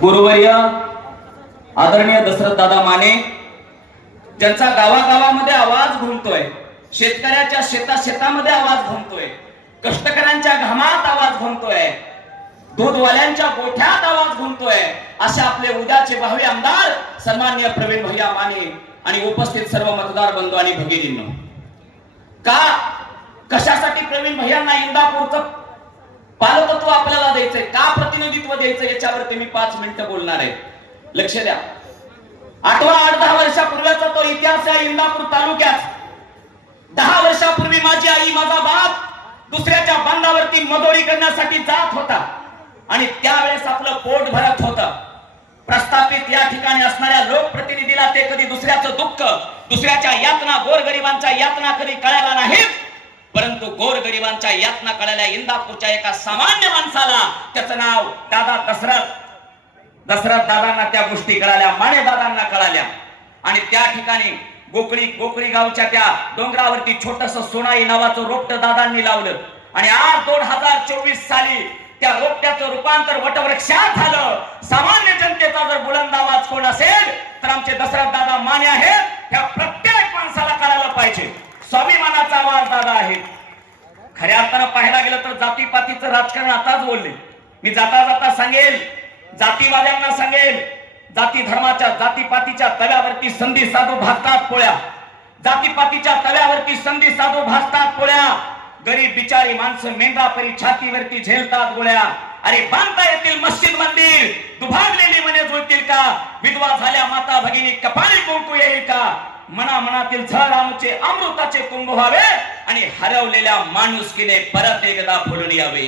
गुरुवर्य आदरणीय दशरथ दादा माने ज्यांचा गावागावामध्ये आवाज घुमतोय शेतकऱ्याच्या शेता शेतामध्ये आवाज घुमतोय कष्टकऱ्यांच्या घामात आवाज घुमतोय दूधवाल्यांच्या गोठ्यात आवाज घुमतोय असे आपले उद्याचे भावी आमदार सन्मान्य प्रवीण भैया माने आणि उपस्थित सर्व मतदार बंधू आणि भगिनींनो. का? कशासाठी प्रवीण भैयांना इंदापूरचं पालकत्व आपल्याला द्यायचंय. का प्रतिनिधित्व द्यायचं याच्यावरती मी पाच मिनिटं बोलणार आहे लक्ष द्या. आठवा आठ दहा वर्षापूर्वीचा तो इतिहास आहे इंदापूर तालुक्यात. दहा वर्षापूर्वी माझी आई माझा बाप दुसऱ्याच्या बांधावरती मदोरी करण्यासाठी जात होता. आणि त्यावेळेस आपलं पोट भरत होतं. प्रस्थापित या ठिकाणी असणाऱ्या लोकप्रतिनिधीला ते कधी दुसऱ्याचं दुःख दुसऱ्याच्या यातना गोरगरिबांच्या यातना कधी कळायला नाहीत. परंतु गोरगरिबांच्या यातना कळाल्या इंदापूरच्या एका सामान्य माणसाला. त्याचं नाव दादा दशरथ दशरथ दादांना त्या गोष्टी कळाल्या माने दादांना कळाल्या. आणि त्या ठिकाणी गोकळी गोकळी गावच्या त्या डोंगरावरती छोटस सोनाई नावाचं रोपट दादांनी लावलं. आणि आज दोन हजार चोवीस साली त्या रोपट्याचं रूपांतर वटवृक्षात झालं. सामान्य जनतेचा जर बुलंद आवाज कोण असेल तर आमचे दशरथ दादा माने आहेत ह्या प्रत्येक माणसाला कळायला पाहिजे स्वाभिमानाचा आहेत खऱ्या अर्थानं पाहायला गेलं तर जातीपातीचं राजकारण आताच बोलले. मी जाता जाता सांगेल जातीवाद्यांना सांगेल जाती धर्माच्या जातीपातीच्या तव्यावरती संधी साधू भासतात पोळ्या. जातीपातीच्या तव्यावरती संधी साधू भासतात पोळ्या. गरीब बिचारी माणसं मेंढरापरी छातीवरती झेलतात गोळ्या. अरे बांधता येतील मस्जिद मंदिर. दुभागलेली मने जुळतील का? विधवा झाल्या माता भगिनी कपाळी कुंकू मना मनातील झळ आमचे अमृताचे कुंभ व्हावे आणि हरवलेल्या माणुसकीने परत एकदा फुलून यावे.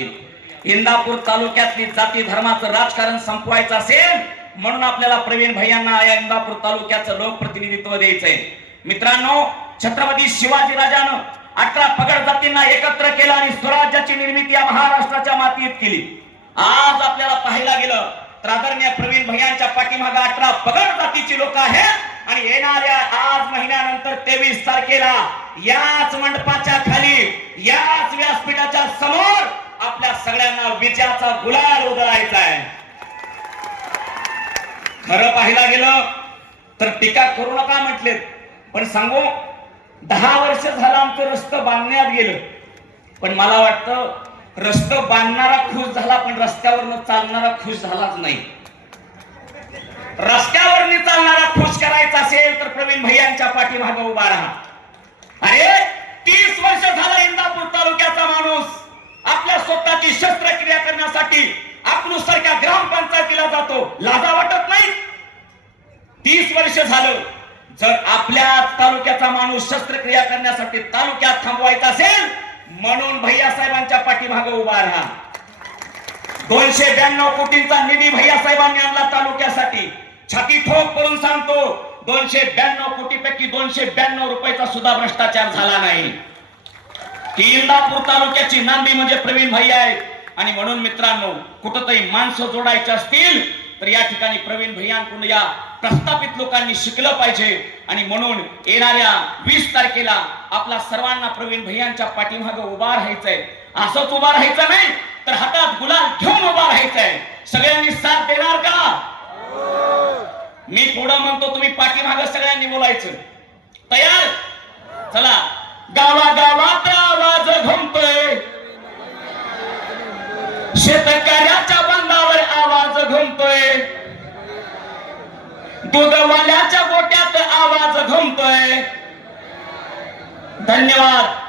इंदापूर तालुक्यातली जाती धर्माचं राजकारण संपवायचं असेल म्हणून आपल्याला प्रवीण भैयांना या इंदापूर तालुक्याचं लोकप्रतिनिधित्व द्यायचंय. मित्रांनो छत्रपती शिवाजी राजानं अठरा पगड जातींना एकत्र केलं आणि स्वराज्याची निर्मिती या महाराष्ट्राच्या मातीत केली. आज आपल्याला पाहायला गेलं तर आदरणीय प्रवीण भैयांच्या पाठीमागे अठरा पगड जातीची लोक आहेत. आणि येणाऱ्या आज महिन्यानंतर तेवीस तारखेला याच मंडपाच्या खाली याच व्यासपीठाच्या समोर आपल्या सगळ्यांना विजयाचा गुलाल उधळायचा आहे. खरं पाहायला गेलं तर टीका करू नका म्हटलेत. पण सांगू दहा वर्ष झालं आमचं रस्त बांधण्यात गेलं. पण मला वाटतं रस्त बांधणारा खुश झाला पण रस्त्यावरनं चालणारा खुश झालाच नाही. रस्त्यावर चालणारा खुश करायचा असेल तर प्रवीण भैयांच्या पाठीमाग उभा राहा. अरे तीस वर्ष झालं इंदापूर तालुक्याचा माणूस आपल्या स्वतःची शस्त्रक्रिया करण्यासाठी आपणसारख्या ग्रामपंचायतीला जातो. लाजा वाटत नाही? तीस वर्ष झालं. जर आपल्या तालुक्याचा माणूस शस्त्रक्रिया करण्यासाठी तालुक्यात थांबवायचा असेल म्हणून भैया साहेबांच्या पाठीमाग उभा राहा. दोनशे ब्याण्णव कोटींचा निधी भैया अगदी ठोक करून सांगतो दोनशे ब्याण्णव कोटी पैकी दोनशे ब्याण्णव रुपयाचा सुद्धा भ्रष्टाचार झाला नाही. की इंदापूर तालुक्याची नांदी म्हणजे प्रवीण भाई आहे आणि म्हणून मित्रांनो कुठंतरी माणसं जोडायची असतील तर या ठिकाणी प्रवीण भैयांकडून या प्रस्थापित लोकांनी शिकलं पाहिजे. आणि म्हणून येणाऱ्या वीस तारखेला आपला सर्वांना प्रवीण भैयांच्या पाठीमाग उभा राहायचंय. असंच उभा राहायचं नाही तर हातात गुलाल घेऊन उभा राहायचंय. सगळ्यांनी साथ देणार का? मी पुढं म्हणतो तुम्ही पाठीमाग सगळ्यांनी बोलायचं. तयार? चला. गावागावात आवाज घुमतोय. शेतकऱ्याच्या बंदावर आवाज घुमतोय. दुधवाल्याच्या गोट्यात आवाज घुमतोय. धन्यवाद.